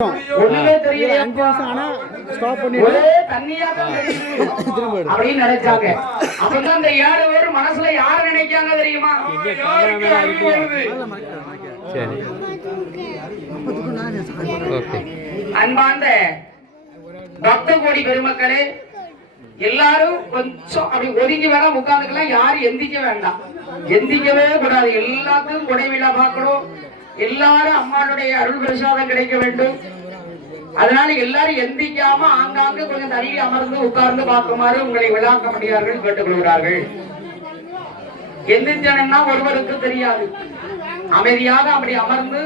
அப்படின்னு நினைச்சாங்க. அப்பதான் அந்த 7 பேர் மனசுல யார நினைக்காங்க தெரியுமா? அன்பார்ந்த பக்த கோடி பெருமக்களே, எல்லாரும் கொஞ்சம் அப்படி ஒதுங்கி வேணா உட்கார்ந்துக்கலாம். யாரும் எந்திக்க வேண்டாம், எந்திக்கவே கூடாது. எல்லாத்துக்கும் கொடை விழா பார்க்கணும். எல்லாரும் அம்மாளுடைய அருள் பிரசாதம் கிடைக்க வேண்டும். அதனால எல்லாரும் எந்திக்காம ஆங்காங்கு கொஞ்சம் தனியில் அமர்ந்து உட்கார்ந்து பார்க்குமாறு உங்களை விழாக்க முடியார்கள் கேட்டுக்கொள்கிறார்கள். எந்திரிச்சனா ஒருவருக்கு தெரியாது. அமைதியாக அப்படி அமர்ந்து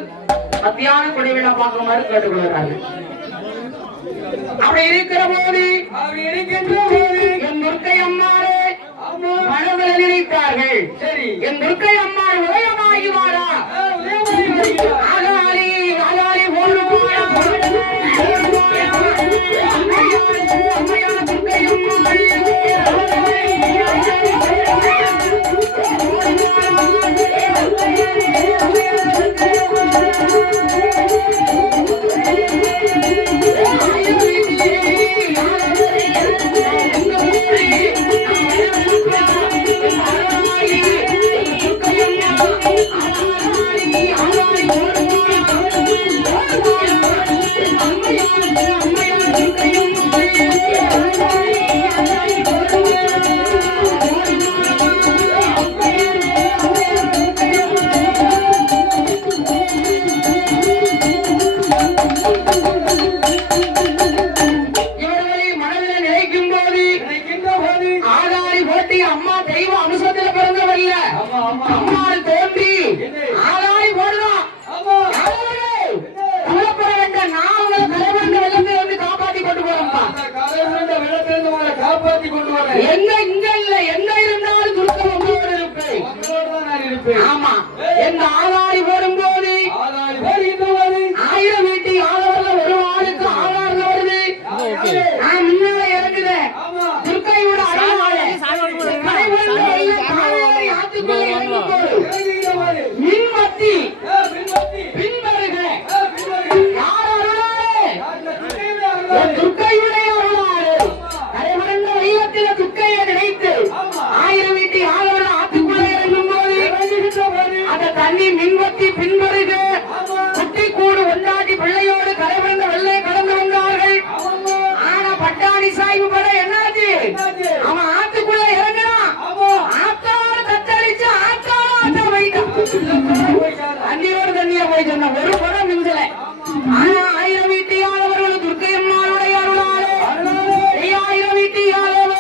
மத்தியான கொடை விழா பார்க்குமாறு கேட்டுக்கொள்கிறார்கள். அப்படி இருக்கின்ற போது என் துர்க்கை அம்மாளே மனதில் நினைத்தார்கள். சரி, என் துர்க்கை அம்மாள் உதயமாகி வாரா, ஆகாரி ஆகாரி ஓடுவாயா அம்மையான துர்க்கை அம்மாள் ஆமா. எந்த ஆதாரி போடும்போது 1000 வீட்டு ஆதரவுல ஒரு ஆளுக்கு ஆதாரம் வருது. நான் முன்னால இறங்குது துர்க்கையோட மின்மத்தி பின்வருக யார் அருளாரு? துர்க்கையுடைய அருளாரு. கரைபுரண்ட வெள்ளத்தில துர்க்கையை நினைத்து 1000 வீட்டு ஆதரவுல ஆத்துக்குள்ள இறங்கும் போது அந்த தண்ணி மின்வத்தி பின்வருக குட்டி கூடு ஒன்றாட்டி பிள்ளையோடு கரைபுரண்ட வெள்ளை கடந்து வந்தார்கள். ஆனா பட்டாணி சாய்வு பட என்னாச்சு? அவன் ஆத்துக்குள்ள இறங்கினான். ஆத்தால தத்தளிச்சு ஆத்தால போயிட்டான். தண்ணியோடு தண்ணியா போய் சொன்ன ஒரு படம் மிஞ்சல. ஆனா 1000 வீட்டு யாதவர்கள் துர்க்கை அம்மாளுடைய அருளாலே 1000 வீட்டு யாதவர்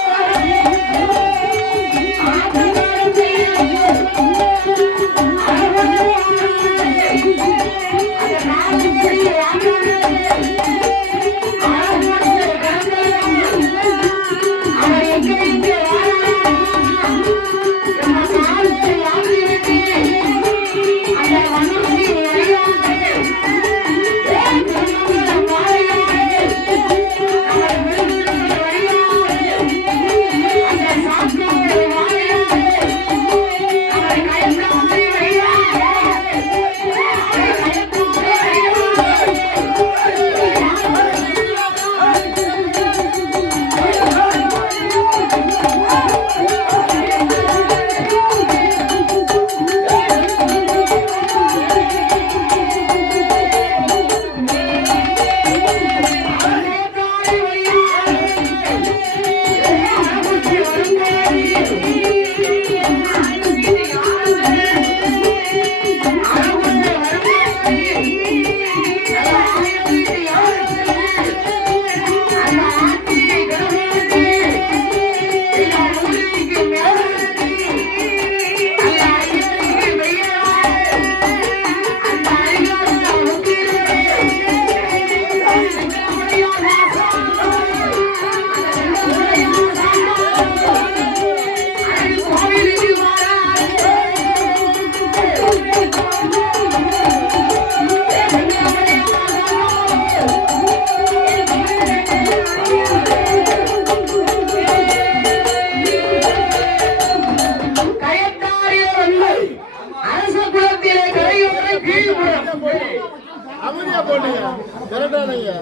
போனீங்க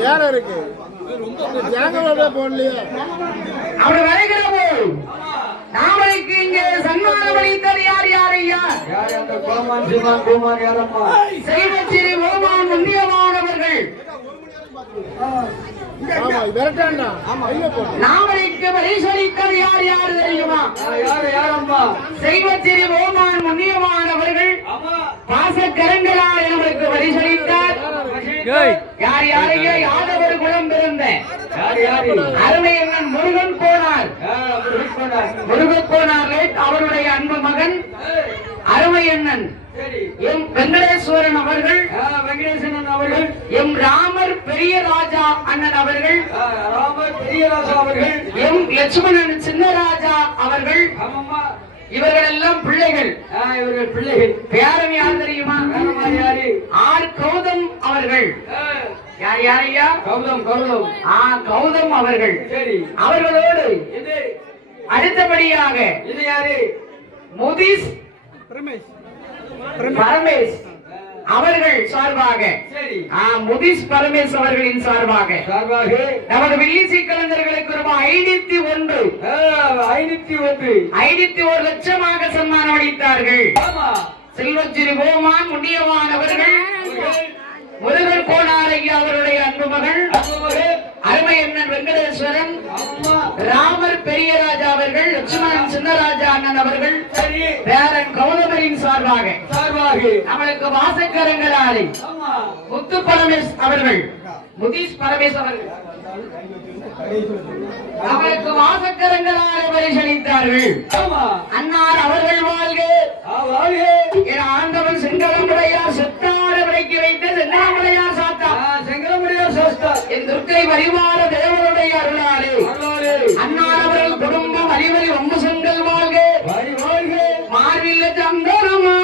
வேலை இருக்கு தேங்காய் போடலையே அப்படி வருகிற போது நாமளுக்கு இங்கே சன்மானம் அளித்தது யார் யார் ஐயா? செய்வச்சிரி ஓமான் முந்தியமானவர்கள் நாமளுக்கு பரிசளித்தது யார் யார் தெரியுமா? செய்வச்சிரி ஓமான் முன்னியமானவர்கள் பாசக்கரங்களால் நம்மளுக்கு பரிசளித்தார். யார் யாரையோ யாதவர் குலம் பிறந்த அருமையண்ணன் முருகன் போனார். முருகன் போனார்கள். அவருடைய அன்பு மகன் அருமையண்ணன் எம் வெங்கடேஸ்வரன் அவர்கள், வெங்கடேஸ்வரன் அவர்கள், எம் ராமர் பெரிய ராஜா அண்ணன் அவர்கள், ராமர் பெரிய ராஜா அவர்கள், எம் லட்சுமணன் சின்னராஜா அவர்கள், இவர்கள் எல்லாம் பிள்ளைகள். இவர்கள் பிள்ளைகள் பேரன் யார் தெரியுமா? ஆர் கௌதம் அவர்கள். யார் யாரையா? கௌதம். கௌதம் அவர்கள். அவர்களோடு அடுத்தபடியாக இது யாரு? முதிஸ் பரமேஷ் அவர்கள் சார்பாக, முதிஸ் பரமேஷ் அவர்களின் சார்பாக நமது வில்லிசி கலைஞர்களுக்கு ரூபாய் 501 லட்சமாக சன்மானம் அளித்தார்கள். செல்வச்சிறு கோமான் முன்னியமானவர்கள் முருகன் கோனார் ஐயா அவருடைய அன்பு மகள் அருமையண்ணன் வெங்கடேஸ்வரன், ராமர் பெரியராஜா அவர்கள், லட்சுமணன் சின்னராஜா அண்ணன் அவர்கள், பேரன் கௌதமரின் சார்பாக நம்மளுக்கு வாசக்கரங்களாலே முத்து பரமேஷ் அவர்கள், முதீஷ் பரமேஷ் அவர்கள் அவருக்கு வாசக்கரங்களாலே பரிசளித்தார்கள். அன்னார் அவர்கள் வாழ்க என ஆண்டவன் செங்கலமுடையார் செத்தார விலைக்கு வைத்த செங்கலமுடையார் சாத்தா என் துர்க்கை வழிவார தேவருடைய அருளாலே அன்னார் அவர்கள் குடும்பம் அனைவரி வம்சங்கள் வாழ்க மார்பில்ல சந்தனமா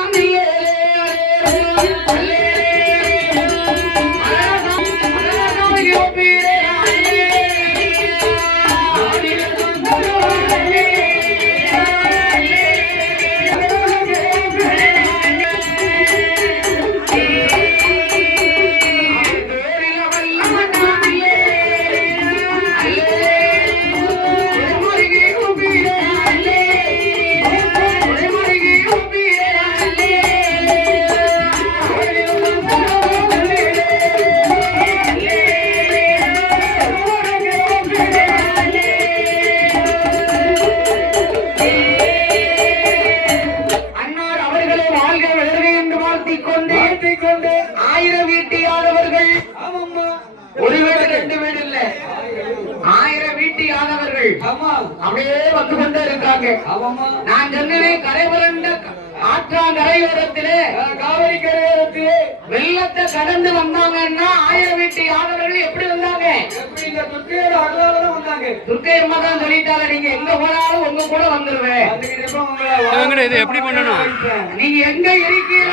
அப்படியே வந்து கொண்டே இருக்காங்க. நான் சொன்னேன் கரைபுரண்ட ஆற்றாங்கரையோரத்திலே காவிரி கரையோரத்திலே வெள்ளத்தை கடந்து வந்தாங்கன்னா 1000 வீட்டு யாதவர்கள் எப்படி வந்தாங்க? துர்க்கை அம்மா தான் சொல்லிட்டாங்க, நீங்க எங்க போனாலும் உங்க கூட வந்துருவேன். எப்படி பண்ணணும்? நீங்க எங்க இருக்கீங்க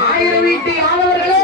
1000 வீட்டு யாதவர்கள்